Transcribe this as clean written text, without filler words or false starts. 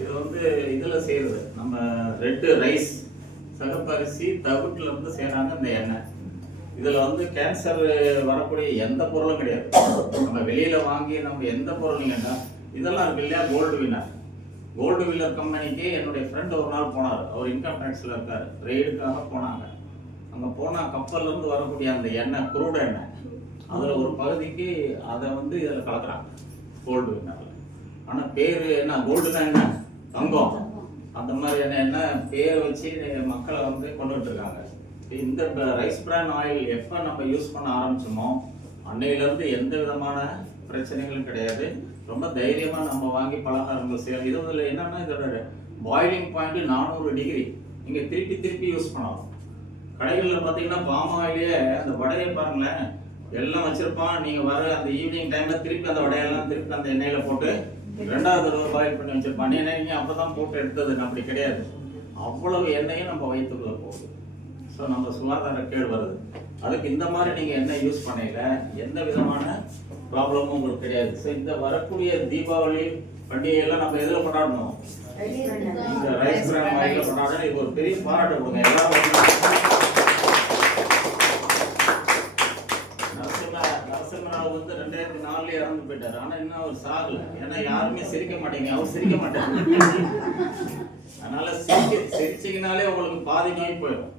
இது வந்து இதில் செய்கிறது நம்ம ரெட்டு ரைஸ் சகப்பரிசி தவிட்டில் இருந்து செய்கிறாங்க இந்த எண்ணெய். இதில் வந்து கேன்சர் வரக்கூடிய எந்த பொருளும் கிடையாது. நம்ம வெளியில் வாங்கி நம்ம எந்த பொருள் இல்லைன்னா இதெல்லாம் இருக்கு இல்லையா. கோல்டு வில்லர் கம்பெனிக்கு என்னுடைய ஃப்ரெண்ட் ஒரு நாள் போனார். அவர் இன்கம் டேக்ஸில் இருக்கார். ரெய்டுக்காக போனாங்க. அங்கே போனால் கப்பல்லேருந்து வரக்கூடிய அந்த எண்ணெய் குரூட எண்ணெய் அதில் ஒரு பகுதிக்கு அதை வந்து இதில் கலக்குறாங்க கோல்டு வின்னரில். ஆனால் பேர் என்ன கோல்டுனா என்ன தங்கம் அந்த மாதிரியான என்ன பேரை வச்சு மக்களை வந்து கொண்டுட்டு இருக்காங்க. இந்த ரைஸ் பிரான் ஆயில் எப்போ நம்ம யூஸ் பண்ண ஆரம்பிச்சோமோ அன்னையிலேருந்து எந்த விதமான பிரச்சனைகளும் கிடையாது. ரொம்ப தைரியமாக நம்ம வாங்கி பலகாரங்கள் செய்யலாம். இதில் என்னன்னா இதோட பாயிலிங் பாயிண்ட் 400 டிகிரி. நீங்கள் திருப்பி யூஸ் பண்ணலாம். கடைகளில் பார்த்தீங்கன்னா பாம் ஆயிலே அந்த வடையை பாருங்களேன் எல்லாம் வச்சிருப்பான். நீங்கள் வர அந்த ஈவினிங் டைமில் திருப்பி அந்த வடையெல்லாம் திருப்பி அந்த எண்ணெயில் போட்டு 2வது தடவை பாயில் பண்ணி வச்சிருப்பான். நீங்கள் அப்போ தான் போட்டு எடுத்தது அப்படி கிடையாது. அவ்வளவு எண்ணெயும் நம்ம வயிற்றுக்குள்ள போகுது. ஸோ நம்ம சுகாதார கேடு வருது. அதுக்கு இந்த மாதிரி நீங்கள் எண்ணெய் யூஸ் பண்ணல எந்த விதமான ப்ராப்ளமும் உங்களுக்கு கிடையாது. ஸோ இந்த வரக்கூடிய தீபாவளி பண்டிகையெல்லாம் நம்ம எதில் கொண்டாடணும்? இந்த ரைஸ் பிரான் ஆயிலில் கொண்டாடணும். இது ஒரு பெரிய பாராட்டு கொடுங்க எல்லாரும். நரசிம்மராவ் வந்து 2004 இறந்து போயிட்டார். ஆனால் இன்னும் அவர் சாகலை. ஏன்னா யாருமே சிரிக்க மாட்டேங்க. அவர் சிரிக்க மாட்டாங்க. அதனால சிரிச்சிங்கனாலே உங்களுக்கு பாதி நோய் போயிடும்.